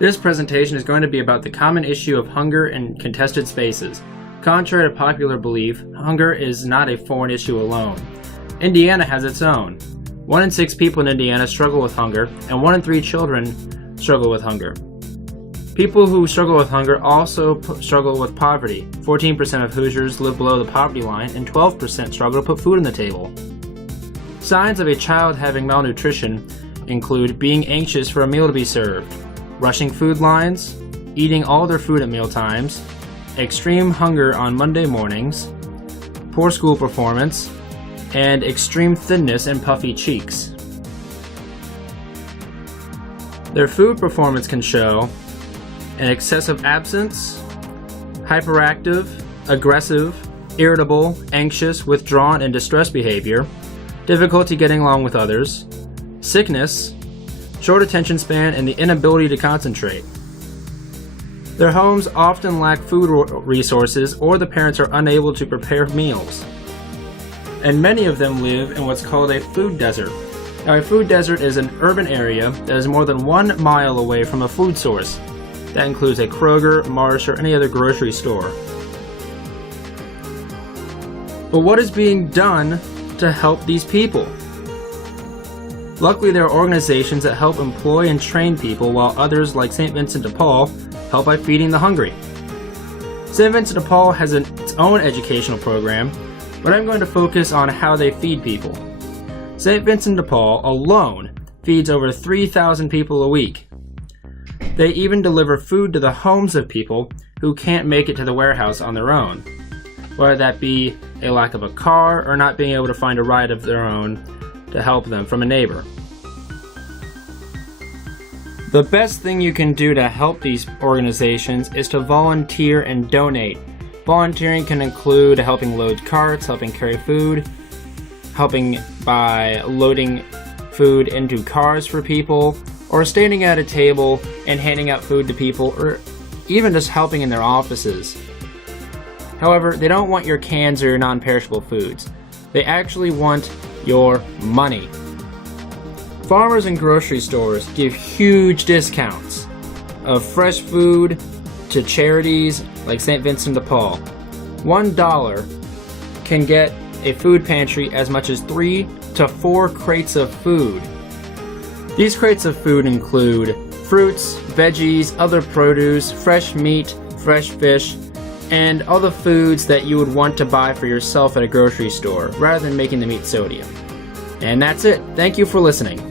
This presentation is going to be about the common issue of hunger in contested spaces. Contrary to popular belief, hunger is not a foreign issue alone. Indiana has its own. 1 in 6 people in Indiana struggle with hunger, and 1 in 3 children struggle with hunger. People who struggle with hunger also struggle with poverty. 14% of Hoosiers live below the poverty line, and 12% struggle to put food on the table. Signs of a child having malnutrition include being anxious for a meal to be served, rushing food lines, eating all their food at meal times, extreme hunger on Monday mornings, poor school performance, and extreme thinness and puffy cheeks. Their food performance can show an excessive absence, hyperactive, aggressive, irritable, anxious, withdrawn, and distressed behavior, difficulty getting along with others, sickness, short attention span, and the inability to concentrate. Their homes often lack food resources, or the parents are unable to prepare meals. And many of them live in what's called a food desert. Now, a food desert is an urban area that is more than 1 mile away from a food source. That includes a Kroger, Marsh, or any other grocery store. But what is being done to help these people? Luckily, there are organizations that help employ and train people, while others, like St. Vincent de Paul, help by feeding the hungry. St. Vincent de Paul has its own educational program, but I'm going to focus on how they feed people. St. Vincent de Paul alone feeds over 3,000 people a week. They even deliver food to the homes of people who can't make it to the warehouse on their own, whether that be a lack of a car or not being able to find a ride of their own to help them from a neighbor. The best thing you can do to help these organizations is to volunteer and donate. Volunteering can include helping load carts, helping carry food, helping by loading food into cars for people, or standing at a table and handing out food to people, or even just helping in their offices. However, they don't want your cans or your non-perishable foods. They actually want your money. Farmers and grocery stores give huge discounts of fresh food to charities like St. Vincent de Paul. $1 can get a food pantry as much as 3 to 4 crates of food. These crates of food include fruits, veggies, other produce, fresh meat, fresh fish, and other foods that you would want to buy for yourself at a grocery store, rather than making them eat sodium. And that's it. Thank you for listening.